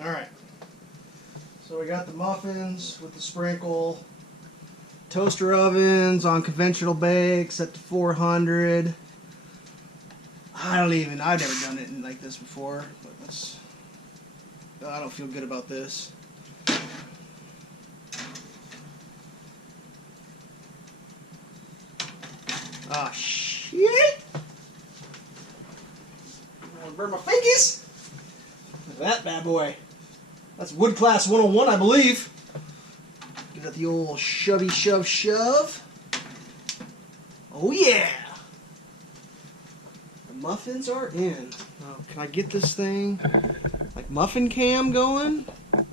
Alright. So we got the muffins with the sprinkle. Toaster ovens on conventional bake set to 400. I've never done it like this before, but I don't feel good about this. Ah, shit! I want to burn my fingies! Look at that bad boy. That's wood class 101, I believe. Give it the old shovey shove shove. Oh yeah! The muffins are in. Now, can I get this thing like muffin cam going? A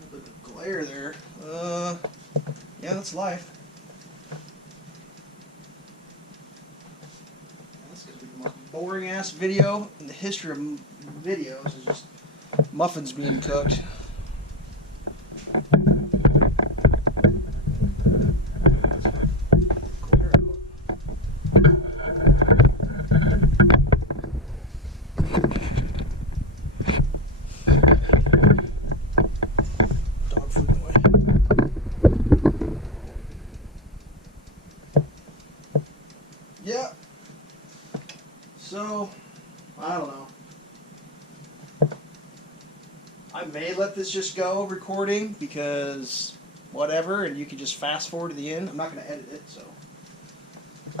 little bit of glare there. Yeah, that's life. That's gonna be the most boring ass video in the history of videos is just muffins being cooked. Dog food boy. Yeah. So, I don't know. I may let this just go recording because whatever, and you can just fast forward to the end. I'm not going to edit it, so.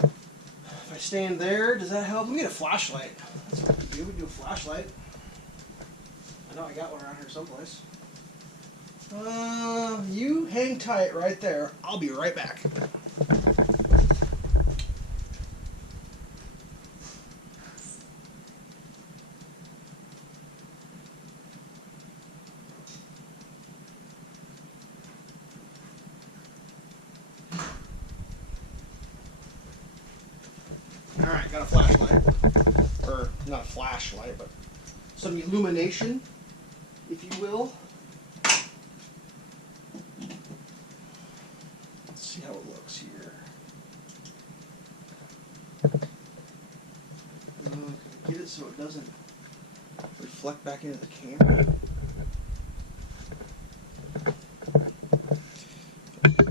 If I stand there, does that help? Let me get a flashlight. That's what we do. We do a flashlight. I know I got one around here someplace. You hang tight right there. I'll be right back. Alright, got a flashlight. Or, not a flashlight, but some illumination, if you will. Let's see how it looks here. Get it so it doesn't reflect back into the camera.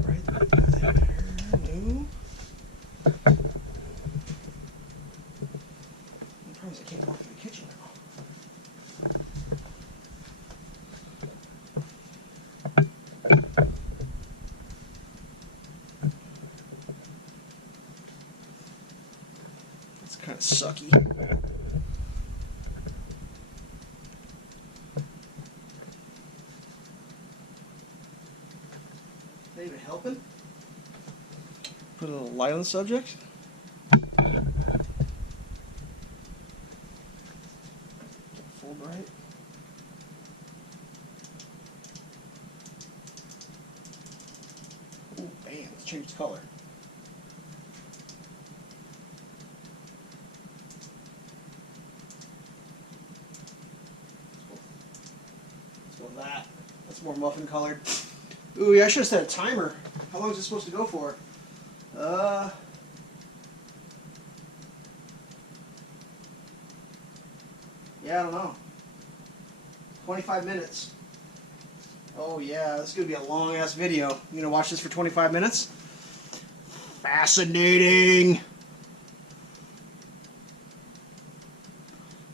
Right there. No. I can't walk in the kitchen now. That's kind of sucky. That even helping? Put a little light on the subject. Full bright. Ooh, bam, it's changed color. Let's go with that. That's more muffin colored. Ooh, yeah, I should have set a timer. How long is this supposed to go for? Yeah, I don't know. 25 minutes. Oh yeah, this is going to be a long ass video. You going to watch this for 25 minutes? Fascinating!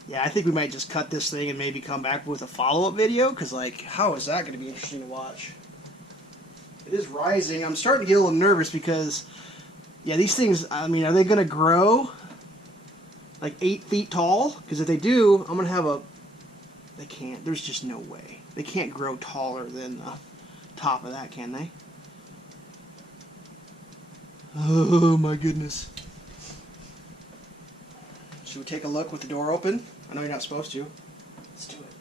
Yeah, I think we might just cut this thing and maybe come back with a follow-up video, because like, how is that going to be interesting to watch? It is rising. I'm starting to get a little nervous because, yeah, these things, I mean, are they going to grow like 8 feet tall? Because if they do, I'm going to have a... They can't. There's just no way. They can't grow taller than the top of that, can they? Oh, my goodness. Should we take a look with the door open? I know you're not supposed to. Let's do it.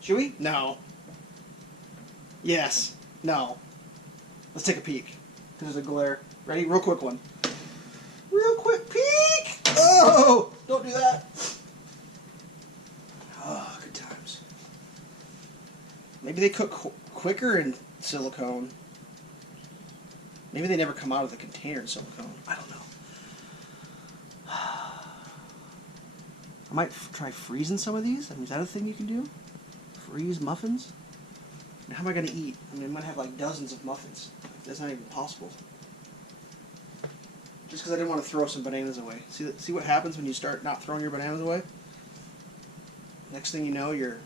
Should we? No. Yes. No. Let's take a peek. Because there's a glare. Ready? Real quick one. Real quick peek! Oh! Don't do that. Oh, good times. Maybe they cook quicker in silicone. Maybe they never come out of the container in silicone. I don't know. I might try freezing some of these. I mean, is that a thing you can do? Freeze muffins? And how am I going to eat? I mean, I might have like dozens of muffins. That's not even possible. Just because I didn't want to throw some bananas away. See what happens when you start not throwing your bananas away? Next thing you know, you're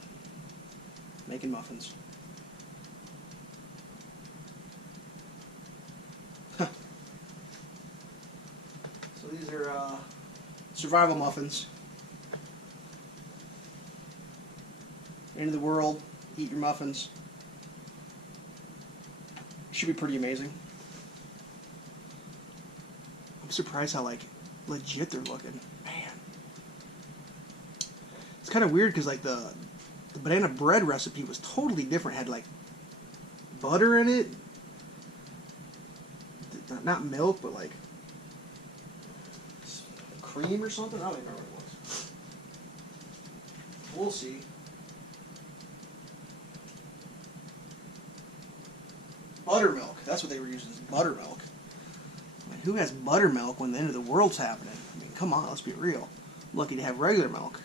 making muffins. Huh. So these are survival muffins. End of the world, eat your muffins. Should be pretty amazing. I'm surprised how like legit they're looking. Man. It's kind of weird because like the banana bread recipe was totally different. It had like butter in it. Not milk, but like cream or something. I don't even remember what it was. We'll see. Buttermilk. That's what they were using, is buttermilk. I mean, who has buttermilk when the end of the world's happening? I mean, come on, let's be real. I'm lucky to have regular milk.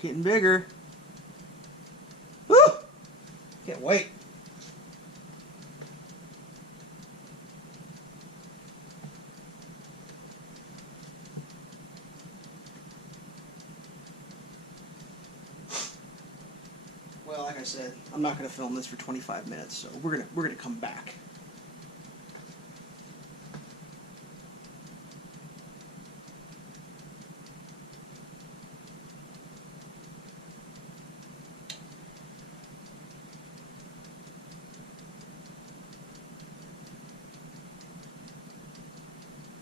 Getting bigger. Woo! Can't wait. Well, like I said, I'm not going to film this for 25 minutes, so we're gonna come back.